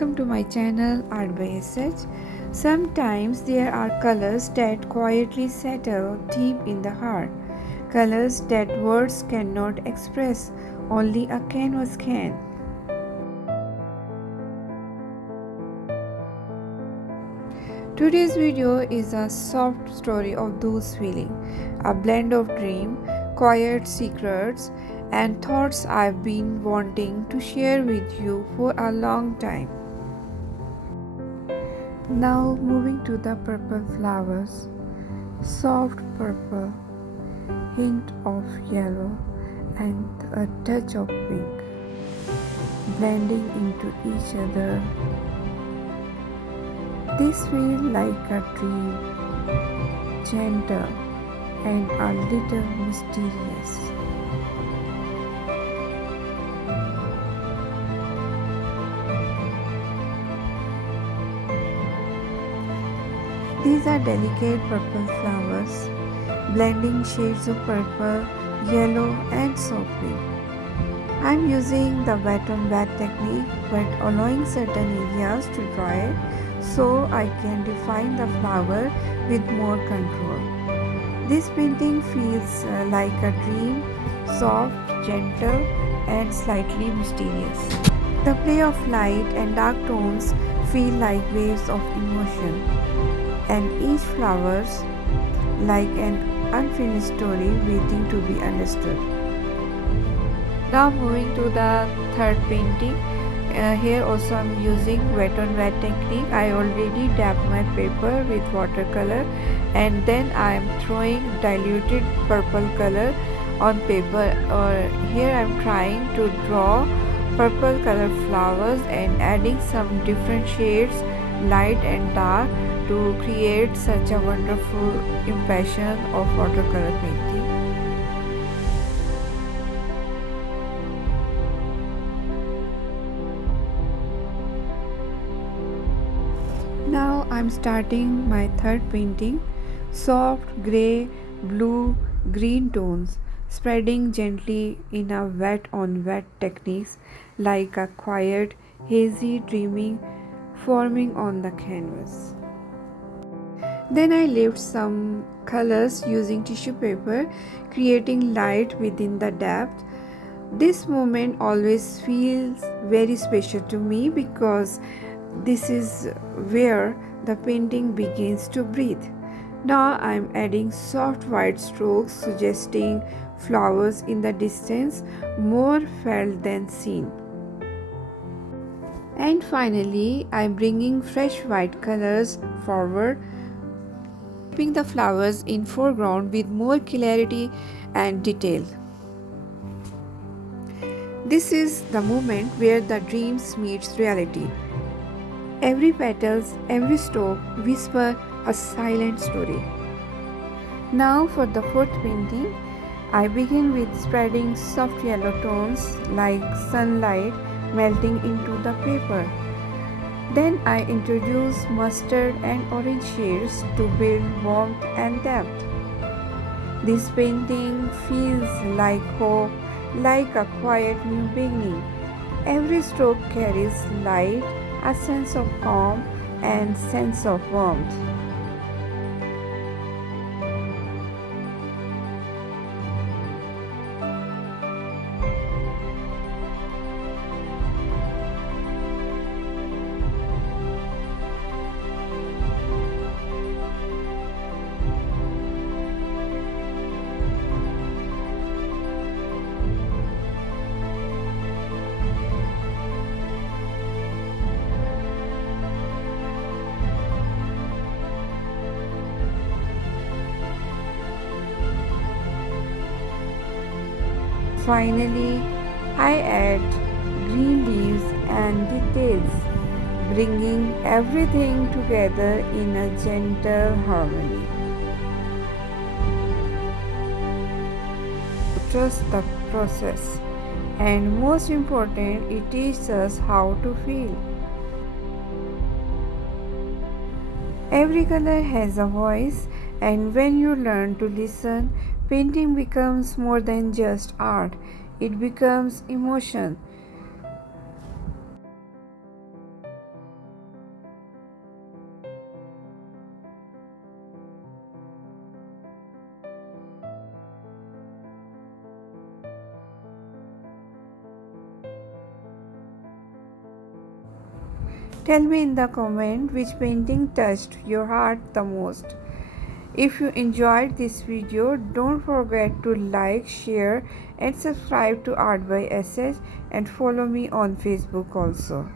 welcome to my channel Art by SH. Sometimes there are colors that quietly settle deep in the heart, colors that words cannot express, only a canvas can. Today's video is a soft story of those feelings, a blend of dream, quiet secrets, and thoughts I've been wanting to share with you for a long time. Now moving to the purple flowers, soft purple, hint of yellow and a touch of pink, blending into each other. This feels like a dream, gentle and a little mysterious. These are delicate purple flowers, blending shades of purple, yellow and soft pink. I'm using the wet on wet technique but allowing certain areas to dry so I can define the flower with more control. This painting feels like a dream, soft, gentle and slightly mysterious. The play of light and dark tones feel like waves of emotion, and each flowers like an unfinished story waiting to be understood. Now moving to the third painting. Here also I'm using wet on wet technique. I already dabbed my paper with watercolor and then I am throwing diluted purple color on paper. Here I am trying to draw purple color flowers and adding some different shades, light and dark, to create such a wonderful impression of watercolor painting. Now I'm starting my third painting, soft grey, blue, green tones, spreading gently in a wet on wet techniques like a quiet, hazy dreaming forming on the canvas. Then I lift some colors using tissue paper, creating light within the depth. This moment always feels very special to me because this is where the painting begins to breathe. Now I am adding soft white strokes suggesting flowers in the distance, more felt than seen. And finally, I am bringing fresh white colors forward, keeping the flowers in foreground with more clarity and detail. This is the moment where the dreams meets reality. Every petals, every stalk whisper a silent story. Now for the fourth painting, I begin with spreading soft yellow tones like sunlight melting into the paper. Then I introduce mustard and orange shades to build warmth and depth. This painting feels like hope, like a quiet new beginning. Every stroke carries light, a sense of calm and sense of warmth. Finally, I add green leaves and details, bringing everything together in a gentle harmony. Trust the process, and most important, it teaches us how to feel. Every color has a voice, and when you learn to listen, painting becomes more than just art, it becomes emotion. Tell me in the comment which painting touched your heart the most. If you enjoyed this video, don't forget to like, share and subscribe to Art by SS and follow me on Facebook also.